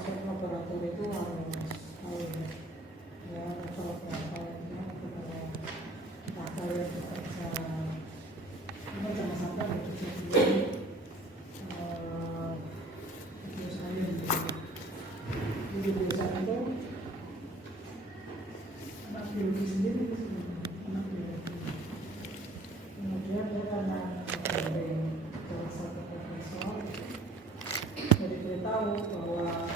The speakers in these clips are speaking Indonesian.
masuk laboratorium itu harus ya kalau katanya kakak yang bekerja ini jangan sampai itu jadi video saya di desa itu anak biologi sendiri anak biologi kemudian dia karena dari salah satu profesor jadi beritahu bahwa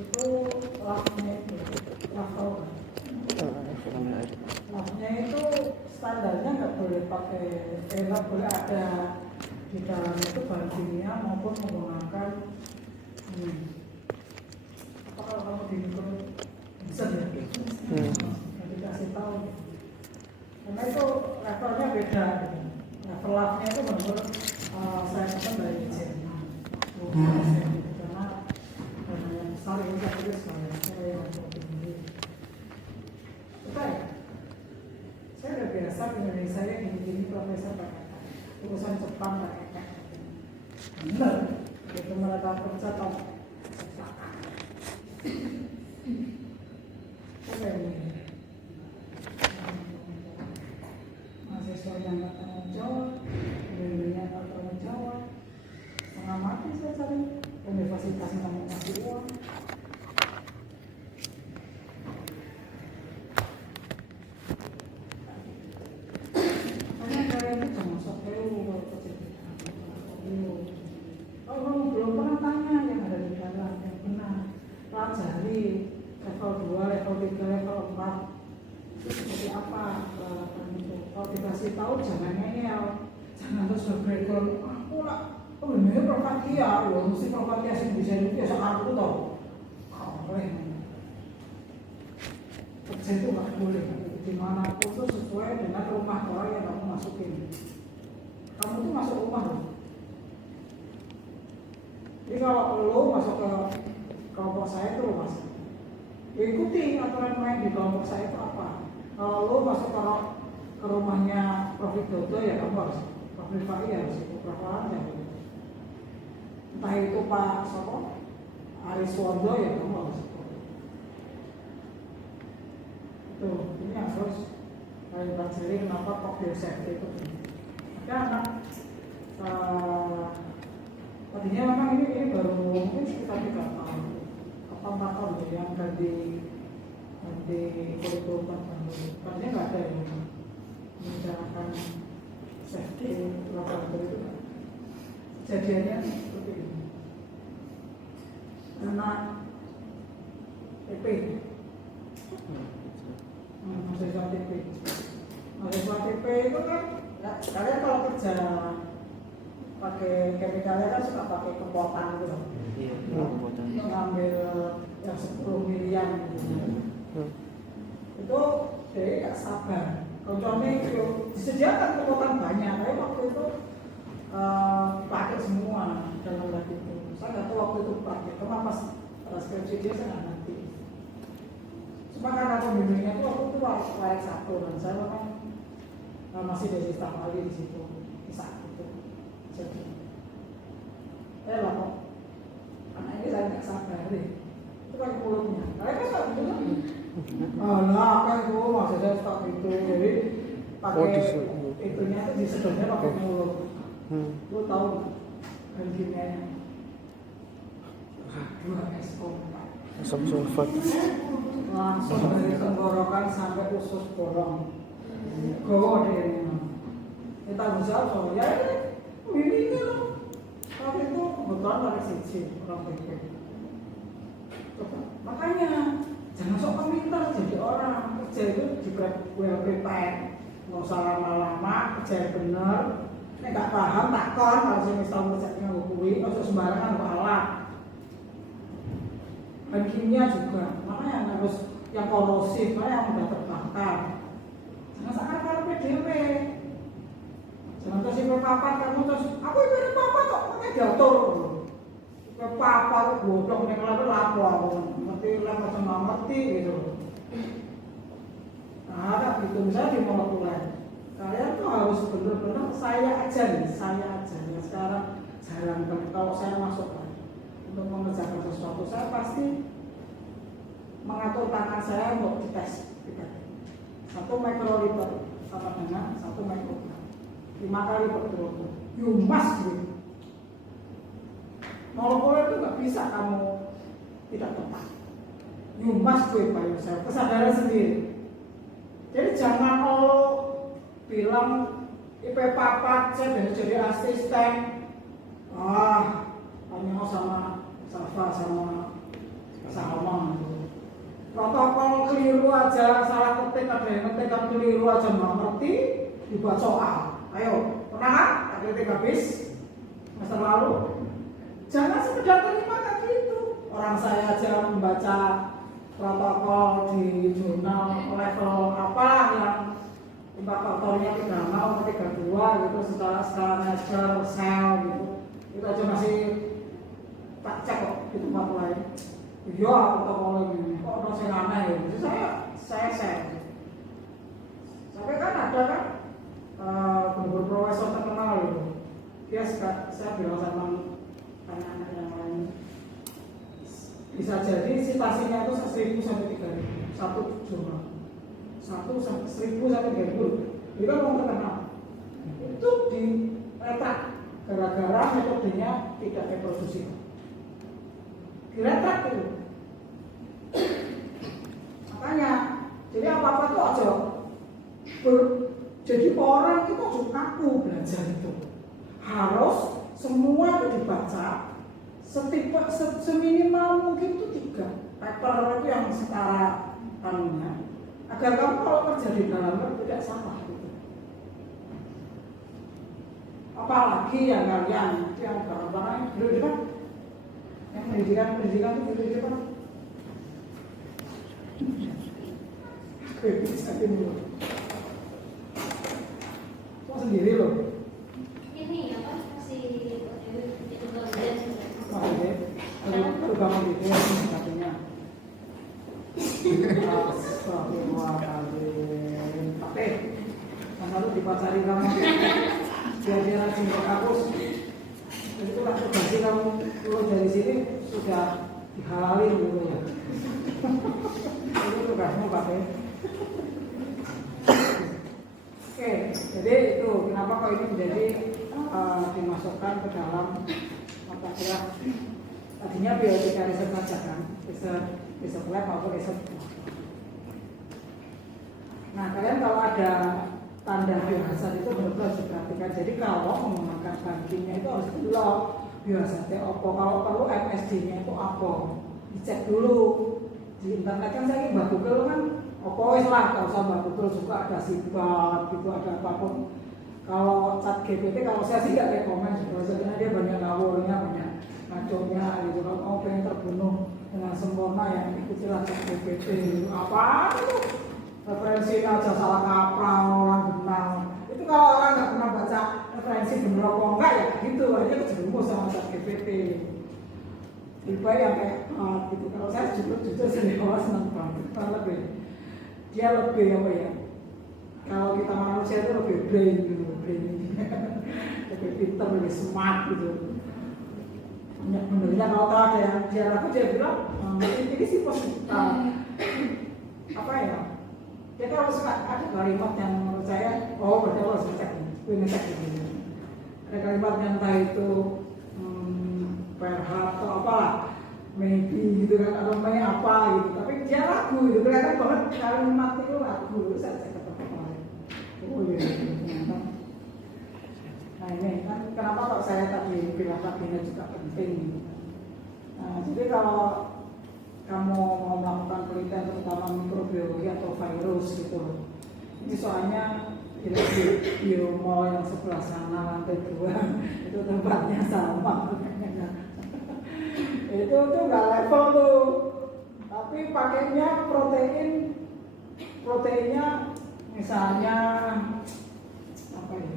itu labnya itu standarnya nggak boleh pakai nggak boleh ada di dalam itu bahan kimia maupun menggunakan apa kalau kamu di mikro bisa ya dikasih tahu karena itu levelnya beda level labnya itu benar-benar saya katakan dari Jerman karena yang besar ini saya pikir saya yang tinggi suka ya saya udah biasa di Indonesia yang gini-gini profesor pakai urusan Jepang pakai bener itu mereka kerja tahu oke ini mahasiswa yang nggak tanggung jawab ilmunya nggak tanggung jawab setengah mati saya cari universitas yang mau ngasih uang makanya kalian itu jangan sok kalau kalau belum pernah tanya yang ada di dalam yang benar pelajari level 2, level 3, level 4 itu seperti apa peralatan itu kalau dikasih tahu jangan ngeyel jangan terus bergerak aku lah ini Profatia ya mesti Profatia sih bisa itu ya aku tahu boleh kerja itu nggak boleh dimanapun itu sesuai dengan rumah orang yang kamu masukin kamu tuh masuk rumah loh jadi kalau lo masuk ke kelompok saya itu lo masuk ikuti aturan main di kelompok saya itu apa kalau lo masuk ke rumahnya Prof. Dodo ya kamu harus Prof. Rifai ya harus ikut perlawanan ya entah itu Pak Sopo Ariswondo ya kamu harus ikut itu ini harus kalian pelajari kenapa kok biosafety itu ada anak tadinya memang ini baru mungkin sekitar 3 tahun apa 4 tahun ya yang ganti kurikulum baru tadinya nggak ada yang membicarakan safety laboratorium itu kejadiannya seperti ini anak TP mahasiswa TP itu kan ya, kalian kalau kerja pakai chemicalnya kan suka pakai kekuatan gitu loh. Iya, kekuatan. Ngambil yang 10 miliar gitu. Itu dia nggak sabar. Contohnya itu disediakan kekuatan banyak, tapi waktu itu pakai semua dalam lab itu. Saya nggak tahu waktu itu pakai, karena pas skripsi dia saya nggak ngerti. Cuma karena pembimbingnya itu waktu itu layak 1 dan saya memang masih dari staf ahli di situ di saat itu. Jadi, lah kok anak ini saya nggak sabar deh itu kan mulutnya kalian kan tak gitu kan lah kan itu maksudnya tak gitu jadi pakai itunya itu disedotnya pakai mulut lu tahu kan kimianya 2 ekspor asam sulfat langsung dari tenggorokan sampai usus bolong gowo deh ini kita bisa soalnya ini loh tapi itu kebetulan dari sisi orang PP makanya jangan sok pintar jadi orang kerja itu juga WLP nggak usah lama-lama kerja bener ini nggak paham takon kalau saya misal kerjanya hukui harus sembarangan alat dan kimia juga makanya yang harus yang korosif yang mudah terbakar jangan sakar kalau PDW jangan terus ikut papan kamu terus aku ikut papan kok pakai diatur ikut papan bodoh yang lalu lapo aku ngerti lah macam ngerti gitu nah ada gitu misalnya di molekuler benar-benar saya aja ya sekarang jarang kalau saya masuk untuk mengerjakan sesuatu saya pasti mengatur tangan saya untuk dites 1 mikroliter sama dengan 1 mikrogram 5 kali berturut-turut you must do. Molekul itu nggak bisa kamu tidak tepat. You must do it by yourself. Kesadaran sendiri. Jadi jangan kalau bilang IP 4 saya jadi asisten. Hanya sama Safa sama Salma. Protokol keliru aja, salah ketik ada yang ketik kan keliru aja nggak ngerti dibuat soal. Ayo, pernah kan? Kritik habis masa lalu. Jangan sekedar terima kayak gitu. Orang saya aja membaca protokol di jurnal level apa yang impact faktornya 36, 32 gitu, skala Nature, sel gitu. Itu aja masih tak cek kok di tempat lain. Iya protokol ini, kok ada yang aneh ya. Jadi saya share. Sampai kan ada kan guru profesor terkenal gitu. Dia saya bilang sama anak-anak yang lain bisa jadi citasinya itu 1000 sampai 3000 satu jurnal 1000 sampai 3000 itu kan orang terkenal itu diretak gara-gara metodenya tidak reproduksi diretak itu makanya jadi apa-apa tuh aja jadi orang itu harus ngaku belajar itu harus semua itu dibaca seminimal mungkin itu 3 paper itu yang setara anunya agar kamu kalau kerja di dalamnya tidak salah gitu. Apalagi yang kalian itu yang barang-barang dulu kan yang pendidikan itu dulu kan bisa dulu kok sendiri loh ini apa masih itu bangun gitu ya katanya. Astagfirullahaladzim. Oke, yang lalu dipacari kamu dia rajin ke kampus. Itu kan tugasnya kamu keluar dari sini sudah dihalalin gitu ya. Itu tugasmu pakai. Oke, jadi itu kenapa kok ini menjadi dimasukkan ke dalam mata kuliah. Tadinya bioetika riset saja kan, riset lab maupun riset. Nah kalian kalau ada tanda biohazard itu benar-benar harus diperhatikan. Jadi kalau menggunakan bankingnya itu harus belok biohazardnya apa, kalau perlu MSD-nya itu apa, dicek dulu di internet kan saya ini Mbak Google kan, apa wis lah, kalau usah Mbak Google juga ada sibat, gitu ada apapun. Kalau chat GPT kalau saya sih nggak rekomen, sebenarnya dia banyak ngawurnya, banyak ngaconya gitu kan, pengen terbunuh dengan sempurna yang ikutilah chat GPT gitu. Apa itu? Referensinya aja salah kaprah, orang kenal. Itu kalau orang nggak pernah baca referensi bener apa enggak ya gitu aja kejerumus sama chat GPT. Tiba yang kayak gitu. Kalau saya jujur sendiri senang banget, dia lebih apa ya? Kalau kita manusia itu lebih brain gitu, lebih pintar, lebih smart gitu. Benernya kalau ada yang dia laku dia bilang ini sih positif. Apa ya? Dia kalau suka ada kalimat yang menurut saya, berarti harus ngecek gitu. Ada kalimat yang entah itu perhaps atau apalah, maybe gitu kan, atau may apa gitu. Tapi dia lagu gitu, kelihatan banget kalimat itu lagu. Saya ketemu kemarin. Oh iya, ternyata. Nah ini kan kenapa kalau saya tadi bilang kabinet juga penting gitu. Nah jadi kalau kamu mau melakukan penelitian terutama mikrobiologi atau virus gitu, ini soalnya di biomall yang sebelah sana lantai 2 itu tempatnya sama itu tuh nggak level tuh, tapi pakainya proteinnya misalnya apa ya,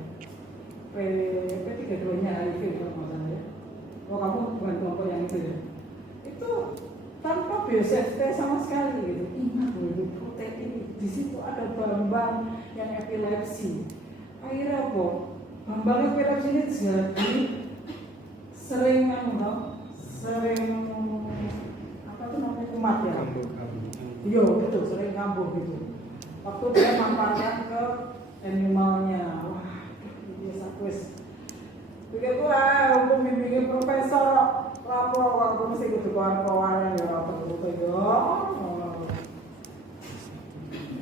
P32 nya HIV kalau maksudnya. Oh kamu bukan kelompok yang itu ya, itu tanpa biosafety sama sekali gitu. Ingat dulu protein di situ ada barang yang epilepsi. Akhirnya apa? Bambang Philips ini jadi sering apa tuh namanya kumat ya? Iya betul, sering kambuh gitu. Waktu dia mamparkan ke animalnya, wah dia sakwis. Pikir gua, aku bimbingin profesor, lapor aku mesti kudu kawan-kawan ya, betul-betul ya.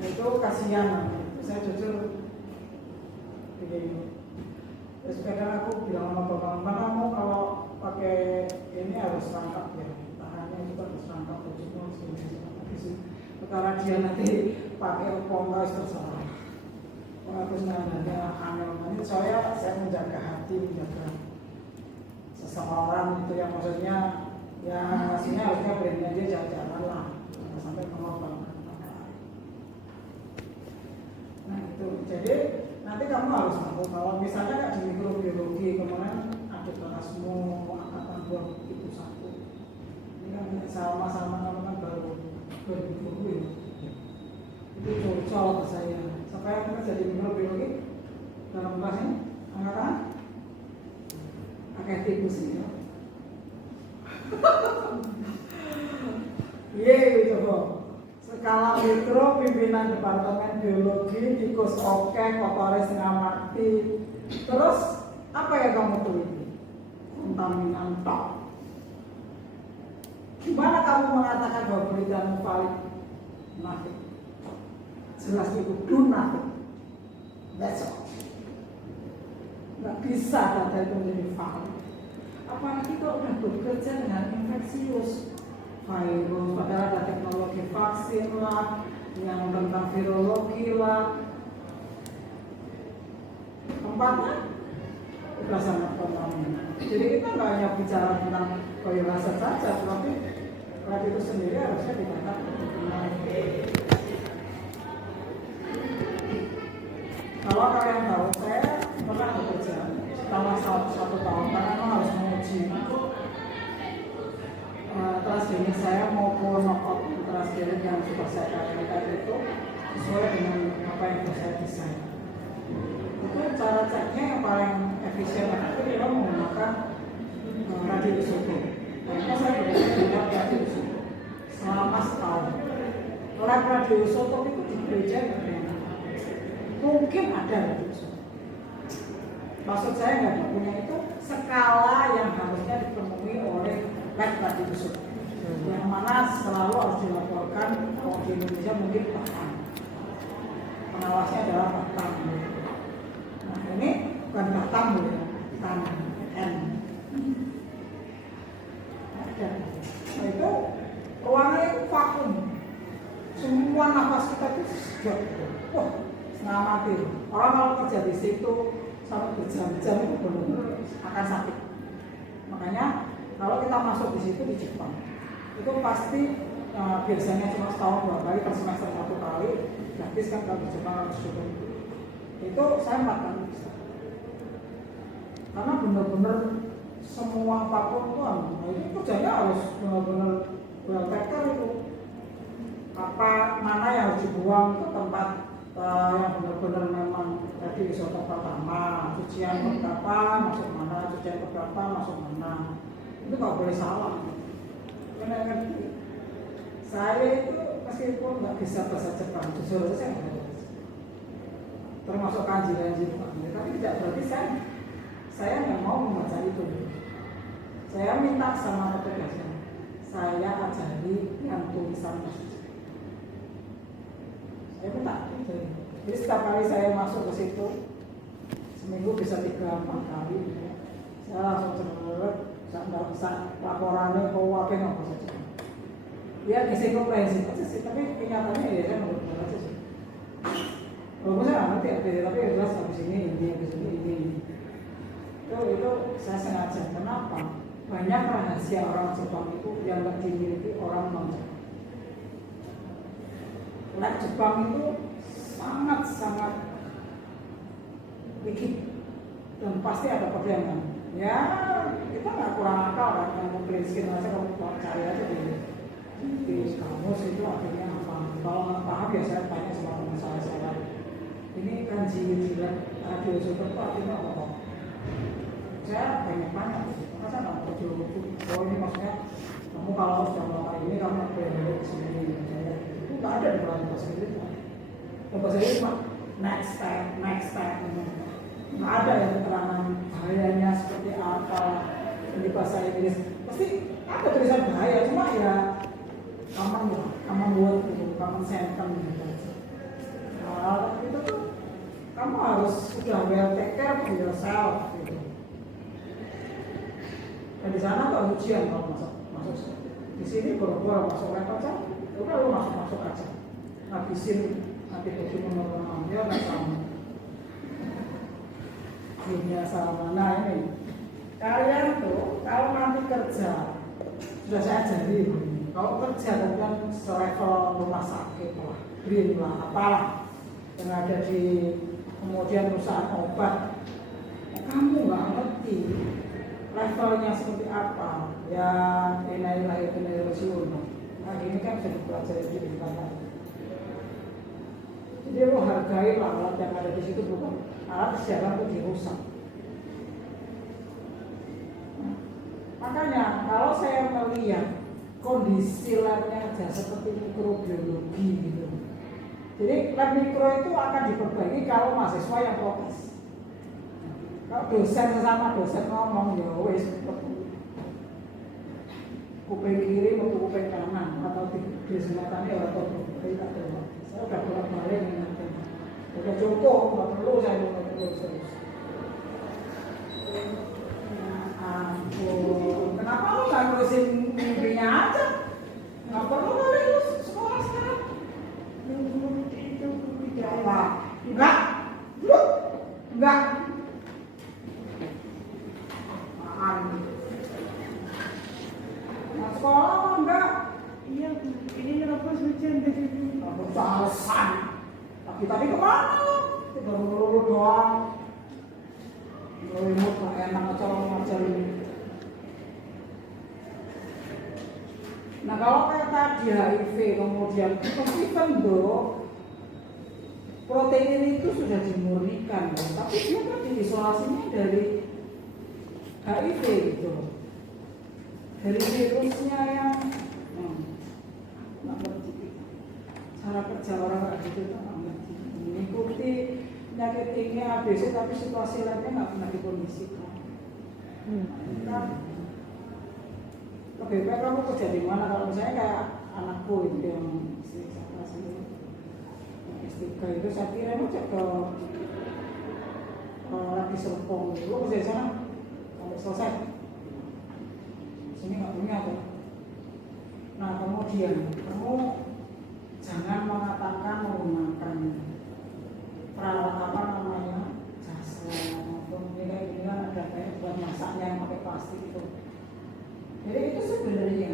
Itu kasihan, saya jujur begini. Terus kadang aku bilang sama bapak, kamu kalau pakai ini harus rangkap ya, tahannya juga harus rangkap semua sih. Perkara dia nanti pakai pompa terserah. Aku sebenarnya hamil ini saya menjaga hati, menjaga seseorang itu yang maksudnya ya hasilnya harusnya brandnya dia jalan-jalan lah, sampai mengorbankan. Nah itu jadi nanti kamu harus tahu kalau misalnya nggak di mikrobiologi kemarin ada kelasmu angkatan 21 ini kan sama-sama kamu kan baru ya. Itu cocok saya supaya kita jadi mikrobiologi dalam kelas ini angkatan akademik ya. Gitu kok. Skala mikro pimpinan departemen biologi tikus oke kotoris ngamati. Terus apa yang kamu teliti? Kontaminan tok. Gimana kamu mengatakan bahwa beritamu valid? Nothing. Jelas itu do nothing. That's all. Nggak bisa data itu menjadi valid. Apalagi kalau udah bekerja dengan infeksius virus, padahal ada teknologi vaksin lah, yang tentang virologi lah. Keempatnya berdasarkan kontaminan. Jadi kita nggak hanya bicara tentang kewilasan saja, tapi lab itu sendiri harusnya dikatakan benar. Kalau kalian tahu, saya pernah bekerja selama satu tahun karena memang harus menguji transgenik saya maupun knockout transgenik yang sudah saya katakan itu sesuai dengan apa yang sudah saya desain. Itu cara ceknya yang paling efisien itu adalah menggunakan radioisotop. Karena saya bekerja dengan radioisotop selama setahun. Lab radioisotop itu di gereja berbeda. Mungkin ada radioisotop. Maksud saya nggak punya itu skala yang harusnya dipenuhi oleh lab radioisotop. Yang mana selalu harus dilaporkan kalau di Indonesia mungkin Batam. Pengawasnya adalah Batam. Nah ini bukan Batam ya, Batam N. Nah itu ruangannya itu vakum. Semua nafas kita itu sejuk. Wah, setengah mati. Orang kalau kerja di situ sampai berjam-jam itu benar-benar akan sakit. Makanya kalau kita masuk di situ di Jepang itu pasti biasanya cuma setahun 2 kali per semester 1 kali gratis kan kalau di Jepang harus cukup. Itu saya 4 kali bisa. Karena benar-benar semua apapun itu itu kerjanya harus benar-benar well-taken itu. Apa mana yang harus dibuang ke tempat yang benar-benar memang tadi isotop pertama, cucian keberapa masuk mana, cucian keberapa masuk mana, itu nggak boleh salah. Karena kan saya itu meskipun nggak bisa bahasa Jepang, jujur saya nggak bisa, termasuk kanji-kanji Jepang, tapi tidak berarti saya nggak mau membaca itu. Saya minta sama petugasnya, saya ajari yang tulisan saja. Saya minta itu. Jadi setiap kali saya masuk ke situ seminggu bisa 3-4 kali ya. Saya langsung cenderung saya nggak bisa laporannya kau apa nggak saja. Ya ngisi komprehensif aja sih, tapi kenyataannya ya saya menurut aja sih. Walaupun saya nggak ngerti tapi ya jelas habis ini itu saya sengaja. Kenapa? Banyak rahasia orang Jepang itu yang nggak dimiliki orang non Jepang. Lab Jepang itu sangat dikit dan pasti ada perbedaan. Ya kita nggak kurang akal kan, yang clean skin aja kamu cari aja di kamus itu artinya apa. Kalau nggak paham ya saya tanya sama teman saya. ini kanji bilang radio super itu artinya apa? Saya banyak masa nggak perlu oh ini maksudnya kamu kalau sudah melakukan ini kamu boleh di sini itu nggak ada di dalam bahasa Inggris. Bahasa Inggris cuma next step nggak ada yang keterangan bahayanya seperti apa di bahasa Inggris. Pasti ada tulisan bahaya cuma ya common word gitu, common sentence gitu. Nah, itu tuh kamu harus sudah well take care of yourself gitu. Dan di sana tuh ujian kalau masuk di sini boro-boro masuk level aja, udah lu masuk aja, habisin nanti bagaimana menurut dia nggak sama dunia sama. Nah ini kalian tuh kalau nanti kerja sudah saya ajari kalau kerja kemudian selevel rumah sakit lah, green lah, apalah yang ada di kemudian perusahaan obat, kamu nggak ngerti levelnya seperti apa, ya ini penelitian. Nah ini kan sudah dipelajari di sana. Jadi lo hargai alat yang ada di situ bukan alat sejarah itu dirusak. Nah, makanya kalau saya melihat kondisi labnya aja seperti mikrobiologi gitu. Jadi lab mikro itu akan diperbaiki kalau mahasiswa yang protes. Kalau dosen sama dosen ngomong ya wes kuping kiri atau kuping kanan atau di sematanya atau kuping kanan. Saya udah bolak-balik ingatkan. Udah cukup, nggak perlu saya ngomong terus. Kenapa lu nggak nulisin mimpinya aja? Nggak perlu kali lu sekolah sekarang. Enggak. Nah, sekolah enggak. Iya, ini nerobos hujan dari dulu. Alasan. Tapi tadi kemana? Baru doang. Remote nggak enak aja orang ngajarin. Nah kalau kayak tadi HIV kemudian even though protein itu sudah dimurnikan, tapi dia kan diisolasinya dari HIV gitu, dari virusnya yang nggak ngerti cara kerja orang kayak gitu nggak ngerti, mengikuti penyakit ini ABC tapi situasi lainnya nggak pernah dikondisikan. Kan lebih baik kamu kerja di mana? Kalau misalnya kayak anakku itu yang istri saya sendiri, istri itu saya kirim aja ke lagi Serpong, lu kerja di sana sampai selesai. Sini nggak punya tuh. Nah kemudian kamu jangan mengatakan menggunakan peralatan apa namanya jasa maupun ini kan ada kayak buat masaknya yang pakai plastik itu. Jadi itu sebenarnya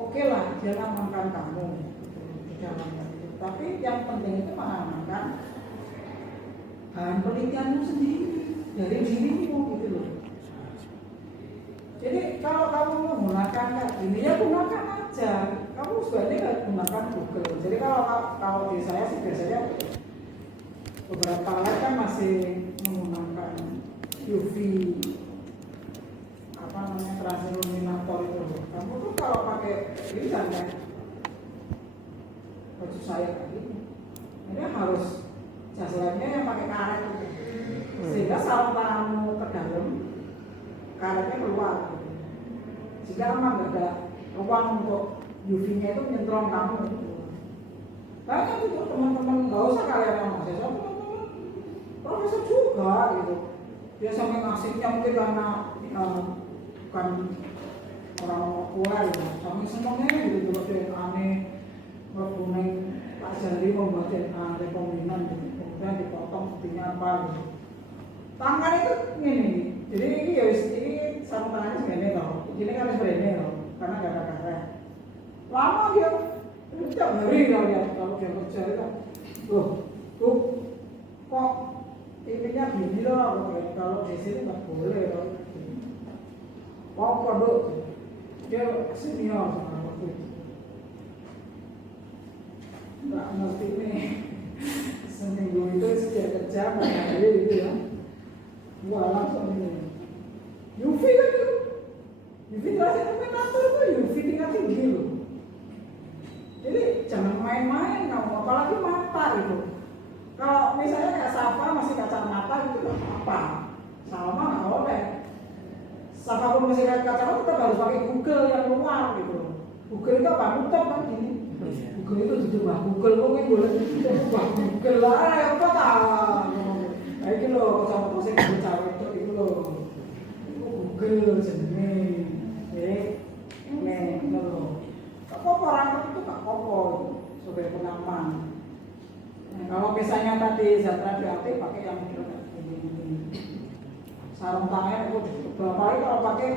oke lah dia ngamankan kamu gitu, di dalamnya itu. Tapi yang penting itu mengamankan bahan penelitianmu sendiri dari dirimu gitu loh. Jadi kalau kamu menggunakan kayak gini ya gunakan aja. Kamu sebaiknya nggak gunakan Google. Jadi kalau di saya sih biasanya beberapa lab kan masih menggunakan UV apa namanya transilluminator itu. Kamu tuh kalau pakai ini jangan baju saya kayak gini. Ini harus jaselannya yang pakai karet itu. Sehingga sarung tanganmu ke dalam, karetnya keluar. Jika memang nggak ada ruang untuk UV-nya itu menyentrom kamu. Banyak itu teman-teman nggak usah kalian yang mahasiswa, teman-teman profesor juga gitu. Dia sampai ngasihnya mungkin karena bukan orang tua ya, sampai senengnya gitu kalau dia aneh berhubungan Pak Jari membuat rekombinan gitu. Kemudian dipotong sepertinya apa gitu. Tangan itu gini, jadi ini ya ini sarung tangannya segini loh. Ini kan segini loh, karena nggak ada karet. Lama dia, udah ngeri kalau dia kerja itu. Tuh, kok TV-nya gini loh, kalau di sini nggak boleh loh. Mau produk, dia senior sama waktu itu. Nggak ngerti nih seminggu itu setiap kerja hari gitu ya. Wah langsung ini. UV kan itu. UV terasa temperatur itu UV tingkat tinggi loh. Jadi jangan main-main kamu, apalagi mata itu. Kalau misalnya kayak Safa masih kacamata itu nggak apa-apa. Salma nggak boleh. Safa pun masih kacamata tetap harus pakai Google yang luar gitu. Google itu apa? Nutup kan gini. Google itu tutup lah. Google mungkin boleh tutup Google lah. Apa tak? Nah itu loh kacamata masih kacamata itu loh. Google jenenge. Nih loh. Kok orang itu nggak apa-apa sebagai pengaman. Nah, kalau misalnya tadi Zatra DAP pakai yang ini. Sarung tangan itu beberapa kali kalau pakai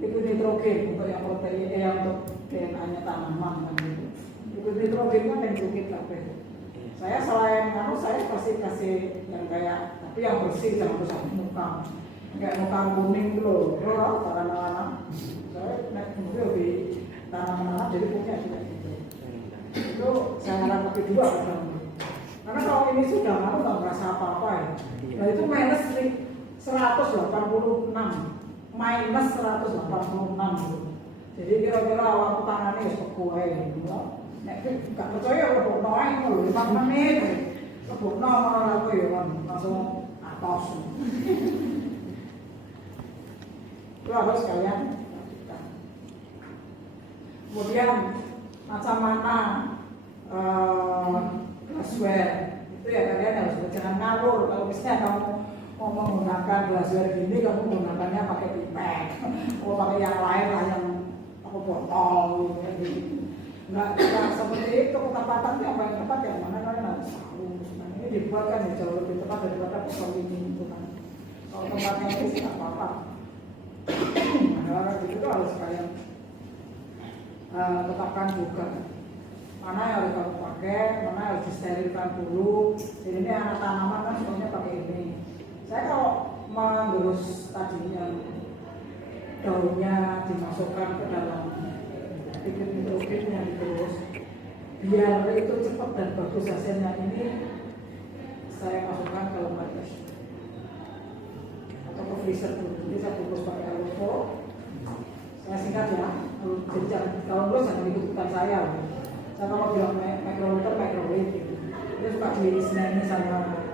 liquid nitrogen untuk yang protein yang untuk DNA-nya tanaman kan gitu. Liquid nitrogen kan yang sedikit kabeh. Saya selain saya pasti kasih yang kayak tapi yang bersih jangan besar muka. Kayak muka kuning itu loh. Oh, tangan-tangan. Saya naik mobil di tangan-tangan jadi punya juga gitu. Itu saya harap kedua kan. Karena kalau ini sudah aku nggak merasa apa-apa ya. Nah itu minus 186, minus 186 gitu. Jadi kira-kira awal tangannya ya sebuah gitu. Nek nggak percaya lebok noy loh 5 menit. Lebok noy apa ya langsung atos. Itu harus kalian. Kemudian kacamata glassware itu ya kalian harus jangan ngawur. Kalau misalnya kamu mau menggunakan glassware gini, kamu menggunakannya pakai pipet, atau pakai yang lain lah yang apa botol gitu. Nggak seperti itu. Ketepatan yang paling tepat yang mana kalian harus tahu. Nah, ini dibuat kan jauh lebih tepat daripada botol ini itu kan. Kalau tempatnya ini sih nggak apa-apa. Nah, kalau gitu harus kalian tetapkan juga mana yang harus kamu pakai, mana harus disterilkan dulu. Jadi ini anak tanaman kan semuanya pakai ini. Saya kalau menggerus tadinya daunnya dimasukkan ke dalam liquid nitrogen yang digerus biar itu cepat dan bagus hasilnya, ini saya masukkan ke lemari es atau ke freezer dulu. Jadi saya bungkus pakai alufoil. Saya singkat ya, jadi kalau belum jangan ikut-ikutan saya. Saya kalau bilang microwave gitu. Dia suka disenangi sama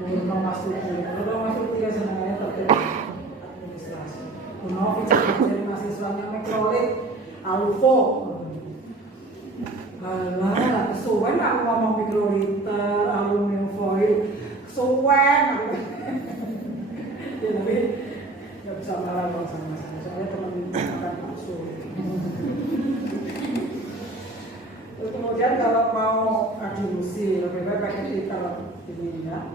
Bruno Masuki. Bruno Masuki dia senangnya terkait administrasi. Bruno jadi mahasiswanya microwave, alufo. Alah, kesuwen aku ngomong mikroliter, aluminium foil, kesuwen. Ya tapi nggak bisa marah sama saya. Soalnya teman makan bakso. Terus kemudian kalau mau adilusi lebih baik pakai filter ini ya,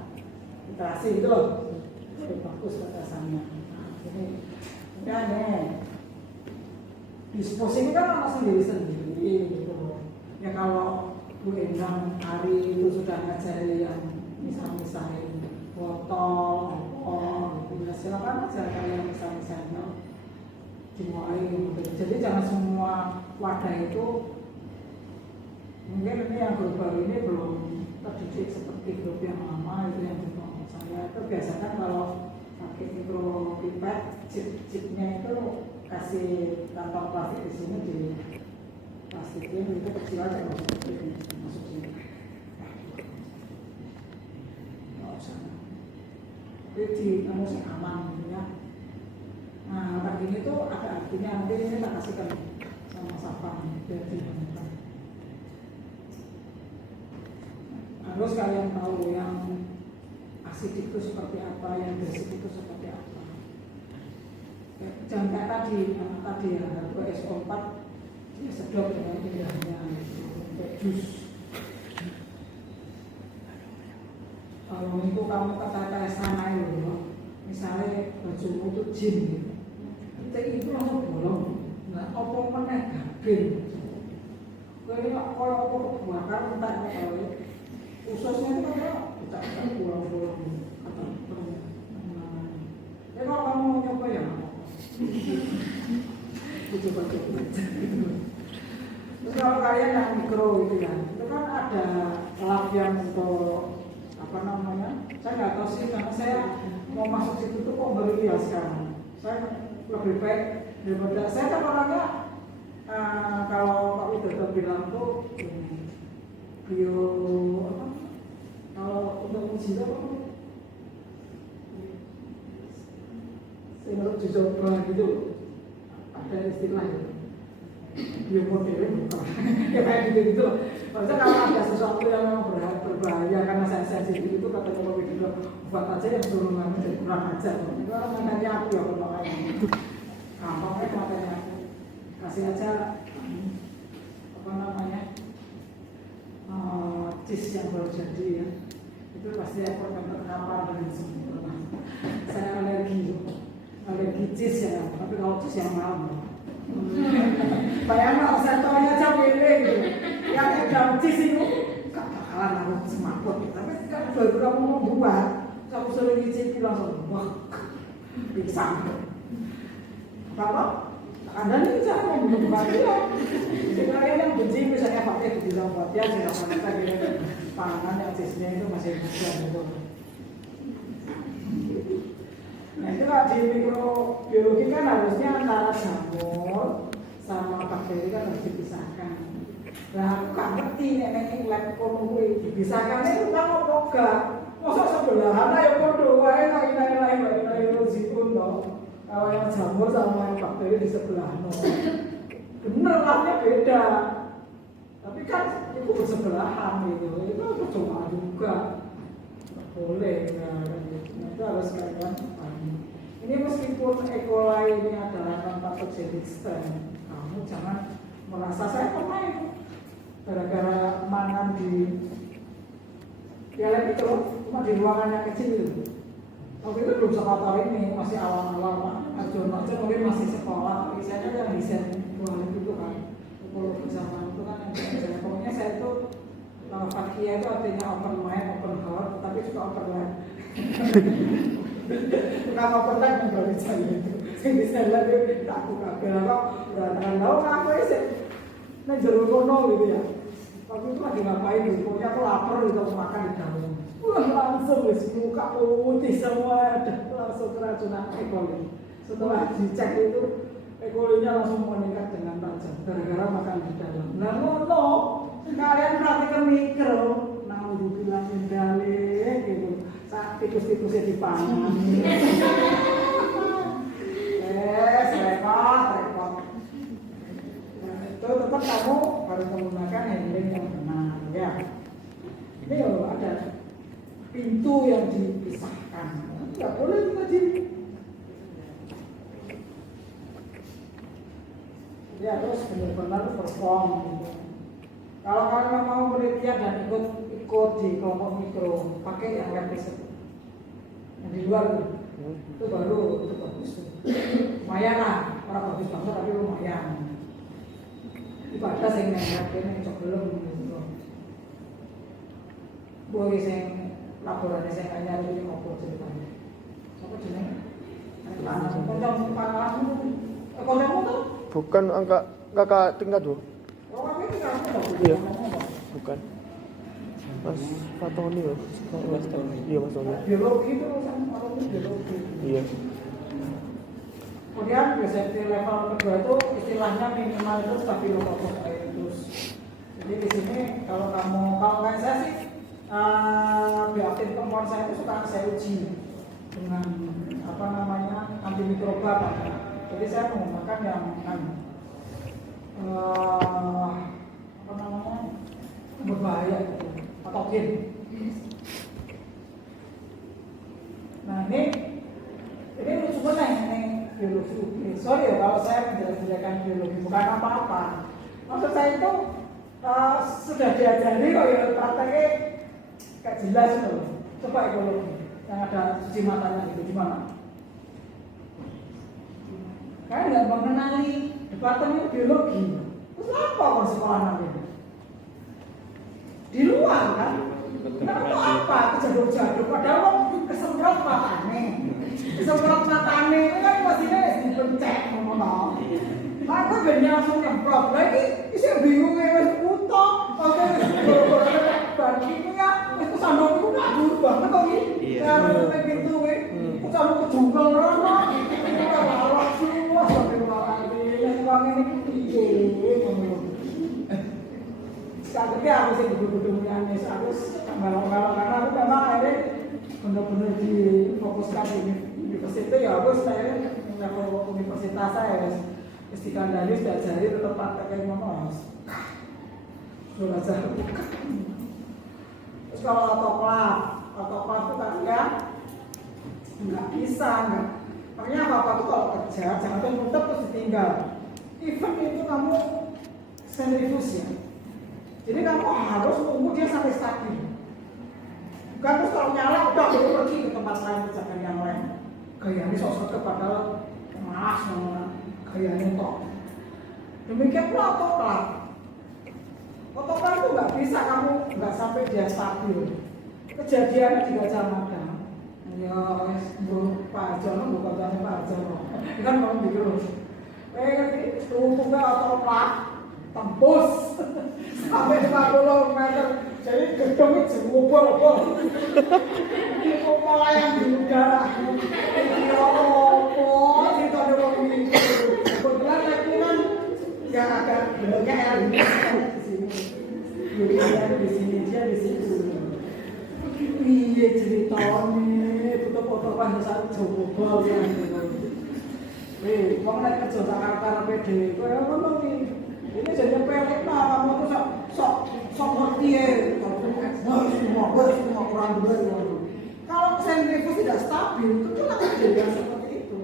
filtrasi itu loh, lebih bagus batasannya. Nah, ini udah nih. Disposing kan orang sendiri gitu. Ya kalau Bu Endang hari itu sudah ngajari yang misal-misalin botol, ya silakan aja kalian misal-misalnya dimulai gitu. Jadi jangan semua wadah itu, mungkin ini yang grup baru ini belum terdidik seperti grup yang lama itu yang juga saya itu biasakan kalau pakai mikropipet chip-chipnya itu kasih kantong plastik di sini di plastikin itu kecil aja masuk sini. Nggak usah. Jadi kamu sih aman gitu ya. Nah pagi ini tuh ada artinya, nanti ini tak kasihkan sama Safa biar dimakan. Harus kalian tahu yang asidik itu seperti apa, yang basic itu seperti apa. Jangan kayak tadi ya, harga S4 ya sedot dengan indahnya kayak jus. Kalau itu kamu kata sana itu, misalnya bajumu itu jin gitu, itu langsung bolong. Nah, apa meneh gabin. Kayaknya kalau aku kebakar entah apa. Ususnya itu kan kita pulang-pulang kata perlu. Ya kalau kamu mau nyoba ya coba-coba. Terus kalau kalian yang mikro gitu ya, itu kan ada lab yang untuk apa namanya? Saya nggak tahu sih karena saya mau masuk situ tuh kok baru lihat sekarang. Saya lebih baik daripada saya kan orangnya kalau Pak Widodo bilang tuh bio apa? Kalau untuk uji apa? Saya harus dicoba gitu. Ada istilah itu. Biomodern bukan kayak gitu. Maksudnya kalau ada sesuatu yang memang berbahaya karena saya sensitif itu katanya Pak Widodo buat aja yang suruh ngambil jadi kurang ajar. Itu namanya aku ya makanya. Gampang katanya aku kasih aja apa namanya cheese yang baru jadi ya. Itu pasti aku akan terkapar dengan sempurna. Saya alergi cheese ya, tapi kalau cheese yang mahal. Bayangkan saya tahu aja pilih gitu. Yang dalam cheese itu gak bakalan aku semaput. Tapi kan baru kamu mau buat, kamu sering ngicipi langsung wah pisang. Kalau Anda nih cara mau buat dia, kalian yang benci misalnya pakai bilang buat dia jangan kita gitu. Pangan yang cheese-nya itu masih muda gitu. Nah itu kalau di mikrobiologi kan harusnya antara jamur sama bakteri kan harus dipisahkan. Nah aku gak ngerti nek lab kono kuwi dipisahkan itu kan opo gak. Masa sebelahan ayo podo wae lain zikun to. Kalau yang jamur sama yang bakteri di sebelah no. Bener labnya beda. Tapi kan itu bersebelahan gitu. Itu cuma juga. Boleh nah, itu harus kalian pahami. Ini meskipun E. coli ini adalah non-pathogenic strain, kamu jangan merasa saya pernah itu gara-gara mangan di itu cuma di ruangan yang kecil itu. Waktu itu belum sekolah ini masih awal-awal Pak Arjono aja mungkin masih sekolah, tapi saya yang desain ruangan itu kan ekologi zaman itu kan yang pokoknya saya itu Fakia itu artinya open mind, open heart, tapi juga open land. Tukang open land menjadi saya itu. Sing bisa lihat tak aku kagak kok berantakan tahu aku sih. Nek jero kono gitu ya. Waktu itu lagi ngapain gitu, pokoknya aku lapar gitu mau makan di dalam. Wah langsung wis muka putih semua, langsung keracunan E. coli. Setelah dicek itu E. coli-nya langsung meningkat dengan tajam gara-gara makan di dalam. Nah ngono kalian praktikan mikro, naudzubillah min dzalik gitu. Saat tikus-tikusnya dipangan. Repot. Nah, itu tetap kamu harus menggunakan handling yang benar, ya. Ini loh ada pintu yang dipisahkan. Tidak boleh tadi. Ya terus benar-benar perform. Gitu. Kalau kalian mau penelitian dan ikut di kelompok mikro, pakai yang lab tersebut. Yang di luar itu baru itu bagus. Lumayan lah, orang bagus banget tapi lumayan. Ibadah sing nang kene cocok belum gitu. Boleh sing laporan sing anyar iki opo ceritanya. Apa jenenge? Kancamu tuh? Bukan kakak tingkat tuh. Iya, bukan. Mas Fatoni loh. Iya Mas Tony. Biologi itu sama biologi. Iya. Kemudian biasanya level kedua itu istilahnya minimal itu Staphylococcus aureus. Jadi di sini kalau kayak saya sih bioaktif kompon saya itu suka saya uji dengan apa namanya antimikroba Pak. Jadi saya menggunakan yang apa namanya berbahaya gitu, patogen. Nah ini lucu banget nih biologi. Sorry ya kalau saya menjelaskan biologi bukan apa-apa. Maksud saya itu sudah diajari kok ya prakteknya kayak jelas loh. Coba ekologi yang ada cuci matanya gitu gimana? Kalian nggak mengenali departemen biologi. Terus apa kalau sekolah nanti? Di luar kan? Kenapa apa? Kejaduk-jaduk. Padahal kesemprot matane. Kesemprot matane itu kan pastinya dipencet ngomong. Aku bener langsung nyemprot. Lagi bisa bingung ya mas utuh. Oke, bagi Dengar pintu weh, kamu kejungkel rono. Lawak semua sampai melati. Yang uang ini piye? Sakitnya aku sih duduk-duduk nyanyi, aku melong-melong karena aku memang akhirnya benar-benar difokuskan di universitas ya aku saya level universitas saya di Kandani sudah jari tetap praktek ngomong sudah jauh. Terus kalau autoklaf itu kan ya nggak bisa nggak. Makanya apa tuh kalau kerja jangan tutup terus ditinggal. Even itu kamu sentrifus ya. Jadi kamu harus menunggu dia sampai stabil. Bukan terus kalau nyala udah baru pergi ke tempat lain kerjakan yang lain. Gayanya sosok kepada malas gayanya tok. Demikian pula autoklaf. Autoklaf itu nggak bisa kamu nggak sampai dia stabil. Kejadiannya di Gajah Mada. Ya, Pak Jono bukan Pak Jono. Kan kamu mikir loh. Tunggu autoklaf tembus sampai 50 meter. Jadi gedung itu jebol-bol. Itu melayang di udara. Ya Allah, kita ada orang ini. Kebetulan aku kan yang agak beloknya di sini. Dia di sini, dia di situ. Iya ceritanya, itu foto-foto satu jebol yang kamu naik kerja Jakarta PD, kayak ngomong ini jadi pelek lah, kamu tuh sok ngerti ya, harus semua kurang dulu. Kalau sentrifus tidak stabil, itu lah kejadian seperti itu.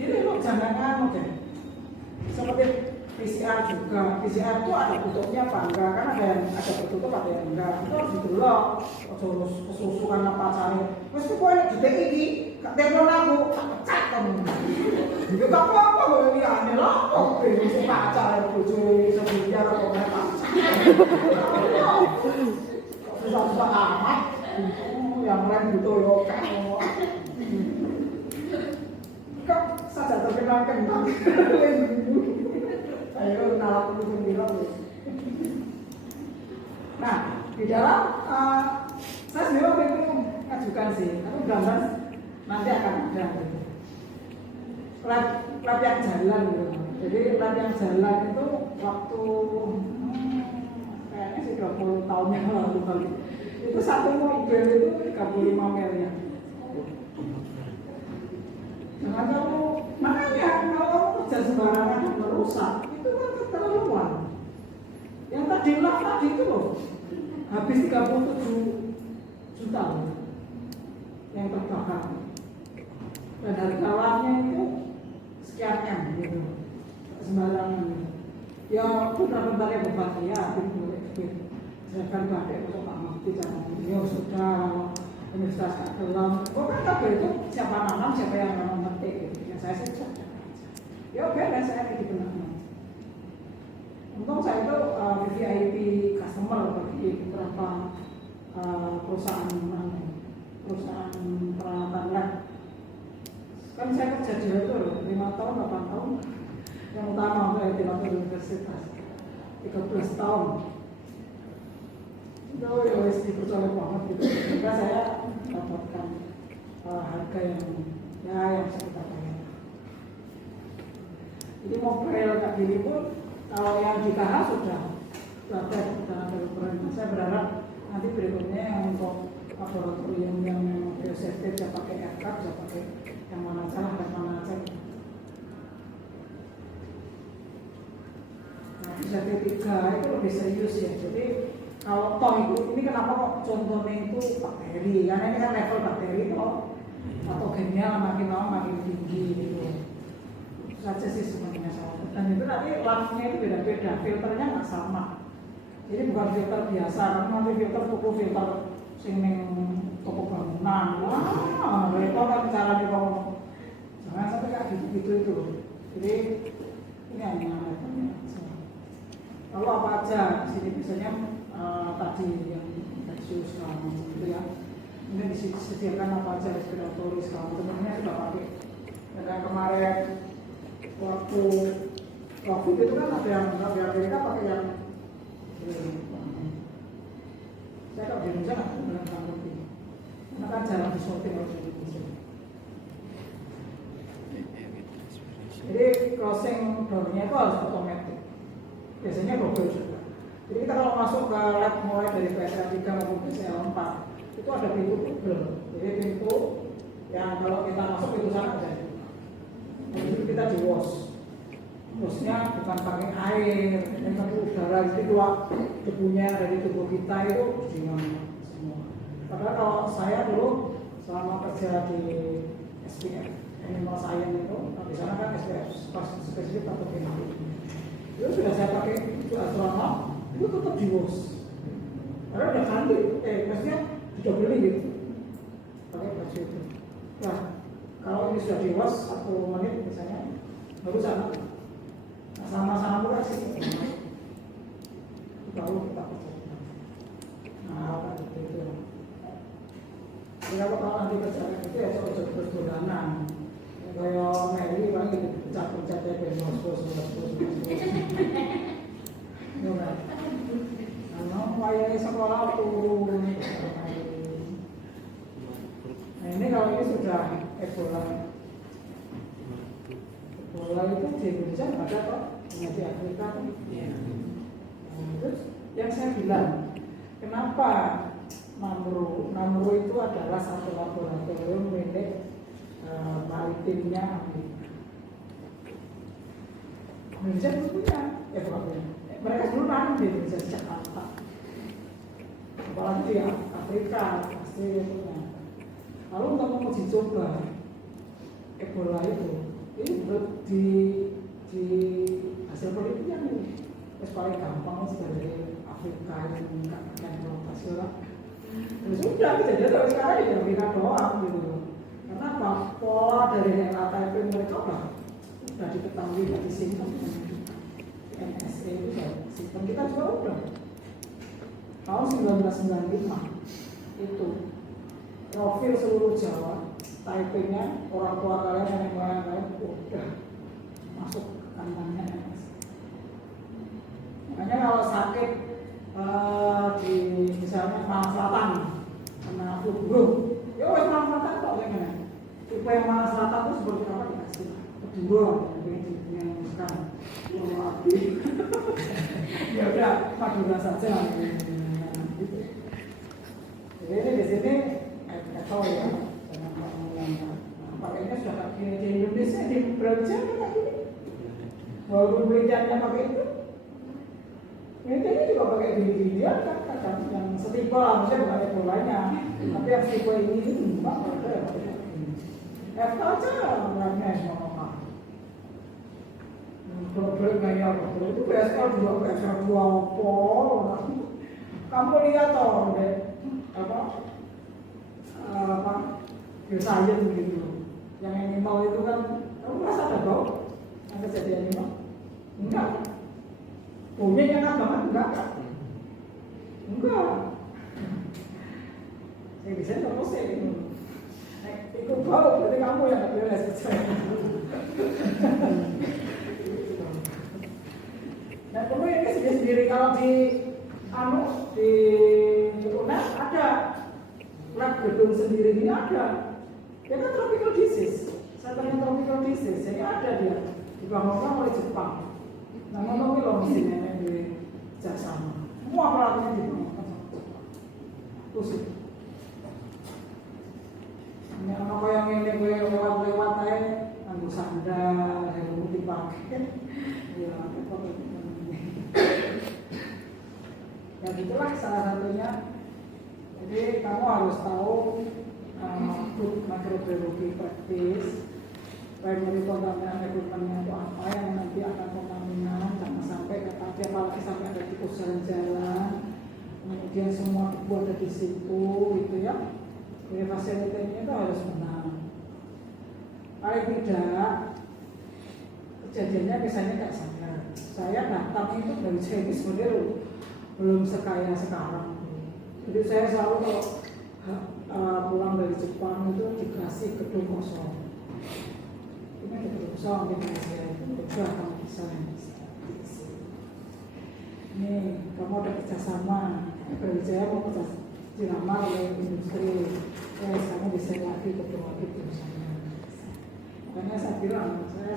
Jadi lo jangan nganu deh, seperti PCR juga, PCR itu ada tutupnya apa enggak, kan ada tertutup ada yang enggak, itu harus didelok, terus kesusukan apa cari. Terus itu boleh detik ini, telepon aku, pecah kamu. Itu kamu apa boleh aneh lah, kok bisa pacar bujui sebiar kok nggak pacar. Susah-susah amat, yang lain butuh yo kamu. Kok saja terkenal kentang. Ayo nalar pun bilang. Nah, di dalam saya sendiri waktu itu mengajukan sih, tapi gambar nanti akan ada. Latihan jalan gitu. Jadi latihan jalan itu waktu kayaknya sih 20 tahun yang lalu kali. Itu satu mobil itu 35 miliar. Jangan kamu, makanya kalau kamu kerja sembarangan merusak, itu kan keterlaluan. Yang tadi ulang tadi itu loh, habis 37 juta loh, yang terbakar. Dan dari kawannya itu sekian M gitu, sembarangan. Ya benar-benarnya berbagi ya, gitu. Sedangkan badai untuk Pak Mufti jangan ya sudah. Universitas Katolik, bukan kabel itu siapa nanam, siapa yang nanam metik gitu. Yang saya sih saja. Ya oke, dan saya di benar. Untung saya itu VIP customer bagi beberapa perusahaan peralatan lab. Kan saya kerja di itu 5 tahun, 8 tahun. Yang utama saya di universitas 13 tahun. Itu ya wis dipercaya banget gitu. Sehingga saya dapatkan harga yang yang bisa kita bayar. Jadi mobil kayak gini pun kalau yang di KH sudah ada ukuran. Saya berharap nanti berikutnya yang untuk laboratorium yang memang biosafety bisa pakai aircraft, bisa pakai yang mana salah dan mana aja. Nah, biosafety 3 itu lebih serius ya. Jadi kalau toh itu, ini kenapa kok contohnya itu bakteri? Karena ini kan level bakteri toh patogennya makin lama makin tinggi gitu. Itu saja sih sebenarnya salah. Dan itu nanti labnya itu beda-beda, filternya nggak sama. Jadi bukan filter biasa, nanti filter tuku filter sing toko bangunan. Wah, repot kan cara di bawah. Jangan sampai kayak gitu itu. Jadi ini hanya levelnya. Lalu apa aja? Sini biasanya tadi yang infeksius segala macam itu ya. Ini disediakan apa aja respiratory segala macam. Sebenarnya sudah pakai. Dan kemarin waktu COVID itu kan ada yang di Amerika pakai yang saya kalau di Indonesia nggak pernah ngerti. kan jarang disortir di sini. Jadi closing door-nya itu harus otomatis. Biasanya double juga. Jadi kita kalau masuk ke lab mulai dari PSL 3 maupun PSL 4 itu ada pintu double. Jadi pintu yang kalau kita masuk pintu sana bisa dibuka. Jadi kita di wash. Washnya bukan pakai air, yang tapi udara jadi keluar debunya dari tubuh kita itu gimana semua. Padahal kalau saya dulu selama kerja di SPF Animal Science itu, di sana kan SPF spesifik patogenetik. Itu sudah saya pakai itu astronom, itu tetap di wash. Karena udah ganti, maksudnya sudah beli gitu, pakai baju itu. Nah, kalau ini sudah di wash 1 menit misalnya, baru sana. Nah, sama-sama murah sih. Baru kita kerja. Nah, kayak gitu. Jadi kalau nanti kerja itu ya coba berdolanan. Kayak Mary lagi pecah-pecah dari bos-bos. Wayai sekolah turun. Nah ini kalau ini sudah Ebola. Ebola itu di Indonesia ada kok, di Afrika. Terus yang saya bilang, kenapa Namru itu adalah satu laboratorium milik maritimnya Amerika. Indonesia belum punya Ebola. Mereka dulu nanam di Indonesia sejak awal. Apalagi di Afrika pasti punya. Lalu untuk menguji coba Ebola itu, ini di hasil penelitian ini, paling gampang dari Afrika yang lokasi lah. Dan sudah kejadian sampai sekarang di Afrika doang gitu. Karena apa? Pola dari HTP mereka sudah diketahui dari sini. NSA itu sistem kita juga udah tahun 1995 itu profil seluruh Jawa typingnya orang tua kalian nenek moyang kalian udah masuk kandangnya NSA. Makanya kalau sakit di misalnya Malang Selatan kena flu burung, ya wes Malang Selatan kok kayaknya tipe yang Malang Selatan itu seperti apa dikasih kedua yang sekarang. Ya udah Madura saja. Gitu. Jadi di sini tahu ya, pakainya sudah di Indonesia di Belanda kayak gini. Walaupun Belanda pakai itu, ini juga pakai di India kan kadang yang setipe lah, maksudnya bukan Ebolanya, tapi yang setipe ini enggak ada. FK aja orangnya semua. Kalau kayak apa? Itu PSL 2, PSL 2 apa? Kamu lihat toh, apa? Biasanya begitu. Yang animal itu kan, kamu merasa ada bau? Yang jadi animal? Enggak. Baunya enak banget? Enggak. Enggak. Saya bisa nggak pusing itu. Ikut bau, berarti kamu yang nggak beres percaya. Nah, kemudian ini sendiri kalau di UNED ada lab gedung sendiri ini ada. Dia kan tropical disease, senternya tropical disease, jadi ada dia dibangunkan oleh Jepang. Nah, ngomongin loh mesti nenek di Jasama. Semua peralatannya dibangunkan sama Jepang. Terus ini apa yang ini lewat-lewat aja, anggur sandal, helm dipakai. Ya, apa ya itulah salah satunya. Jadi kamu harus tahu food microbiologi praktis, primary contaminant recruitment itu apa yang nanti akan kontaminan, jangan sampai ketahuan apalagi sampai ada tikus jalan-jalan, kemudian semua debu ada di situ, gitu ya. Jadi fasilitasnya itu harus benar. Paling tidak kejadiannya misalnya kayak saya datang itu dari Chinese model belum sekaya sekarang. Jadi saya selalu kalau pulang dari Jepang itu dikasih gedung kosong. Ini gedung kosong di Malaysia itu kamu bisa. Ini kamu ada kerjasama. Brawijaya mau dilamar oleh industri, kamu bisa lagi ketua itu misalnya. Makanya saya bilang, saya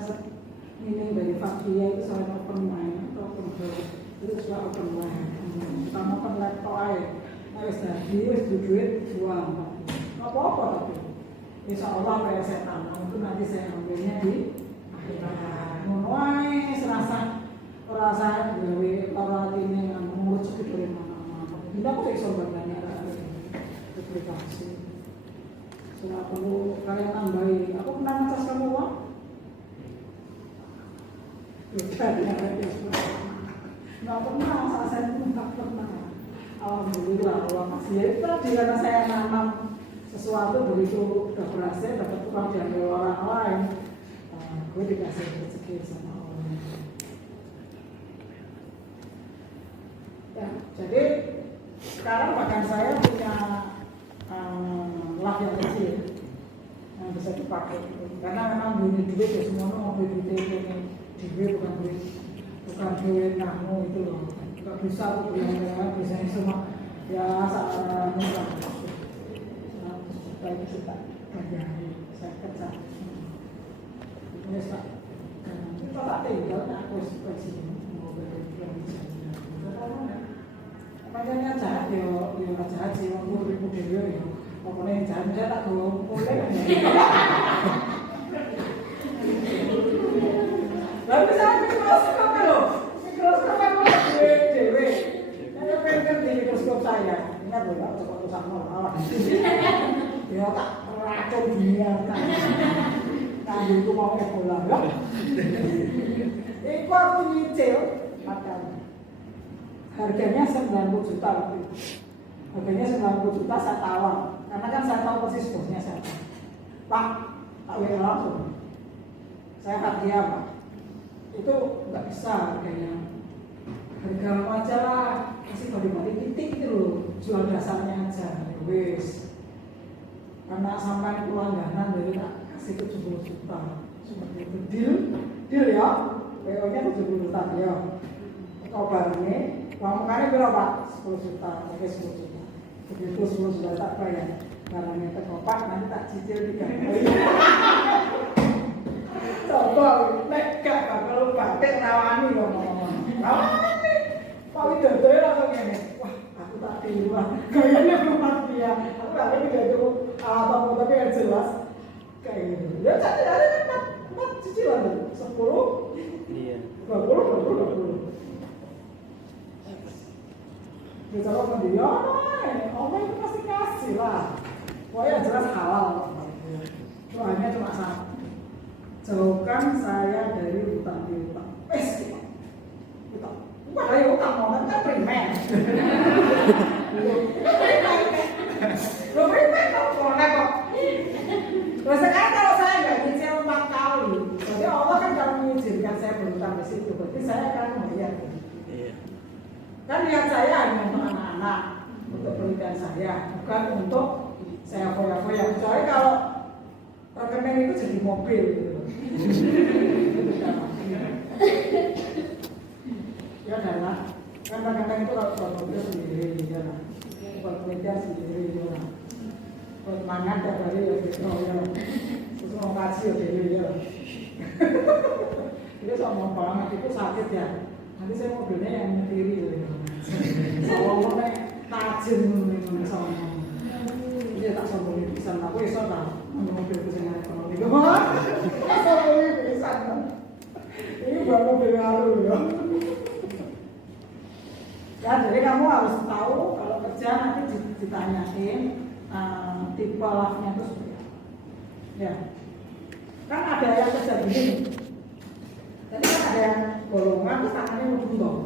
ini dari Fakia itu saya open mind atau open door, itu sudah open mind. Kamu open laptop aja, harus jadi, harus duit jual, apa-apa tapi. Insya Allah kayak saya tanam itu nanti saya ambilnya di akhirat. Mulai serasa gawe para ini yang mengucap dari mana-mana. Tidak kok bisa banyak duplikasi. Sudah perlu kalian tambahin. Aku pernah ngecas kamu uang? Jadi ada yang seperti nggak pernah, saat saya pun nggak pernah. Alhamdulillah, Allah masih ya itu tadi karena saya nanam sesuatu begitu udah berhasil dapat uang dari orang lain, gue dikasih rezeki sama Allah. Ya, jadi sekarang bahkan saya punya lab yang kecil yang bisa dipakai karena memang bunyi duit ya semua mau beli duit ini duit bukan duit kamu itu loh, nggak bisa tuh biasanya semua ya saat murah. Itu kita pelajari, saya kerja itu ya kita tak tinggal, aku seperti mau berpikir makanya jahat ya jahat sih, aku ribu dewa ya pokoknya yang jahat, saya tak tahu boleh kan ya lalu saya mikroskop loh, mikroskop aku dewa saya pengen di mikroskop saya ingat loh, aku coba tuh sama Allah ya tak racun dunia nah itu mau Ebola ya itu aku nyicil makan harganya 90 juta waktu itu harganya 90 juta saya tawar karena kan saya tahu persis bosnya saya Pak, tak WA langsung saya hadiah Pak itu nggak bisa harganya harga aja lah kasih balik-balik titik itu loh jual dasarnya aja wes karena sampai pelangganan dari tak kasih 70 juta seperti itu deal ya WO nya 70 juta ya kau barangnya uang makannya berapa? 10 juta pakai 10 juta begitu 10 juta tak bayar barangnya terkopak nanti tak cicil 3 kali coba nek gak bakal batik rawani loh rawani Pak Widodo ya langsung ini wah aku tak tiru lah gayanya belum dia aku gak ngerti gak cukup apa tapi yang jelas kayak gitu ya cantik ada kan 4 cicilan 10 iya 20 bisa lo kan dia Allah itu pasti kasih lah pokoknya jelas halal doanya cuma satu jauhkan saya dari hutang piutang hutang bukan dari hutang mau kan primer lo primer kok boleh kok terus sekarang kalau saya nggak nyicil 4 kali jadi Allah kan kalau mengizinkan saya berhutang di situ berarti saya akan membayar kan niat saya hanya untuk anak-anak untuk pendidikan saya bukan untuk saya foya-foya kecuali kalau rekening itu jadi mobil gitu ya kan kan rekening itu kalau mobil sendiri ya lah buat pendidikan sendiri ya lah buat mangan tiap hari ya gitu ya terus mau kasih ya lah itu sama banget itu sakit ya nanti saya mobilnya yang nyetiri gitu sama tajam nih sama dia tak sombongin pisan aku iso ta mobil ku sing ekonomi kok sombongin pisan ini buat mobil baru ya jadi kamu harus tahu kalau kerja nanti ditanyain tipe life-nya itu seperti apa ya kan ada yang kerja gini jadi kan ada yang golongan itu tangannya ngebuntung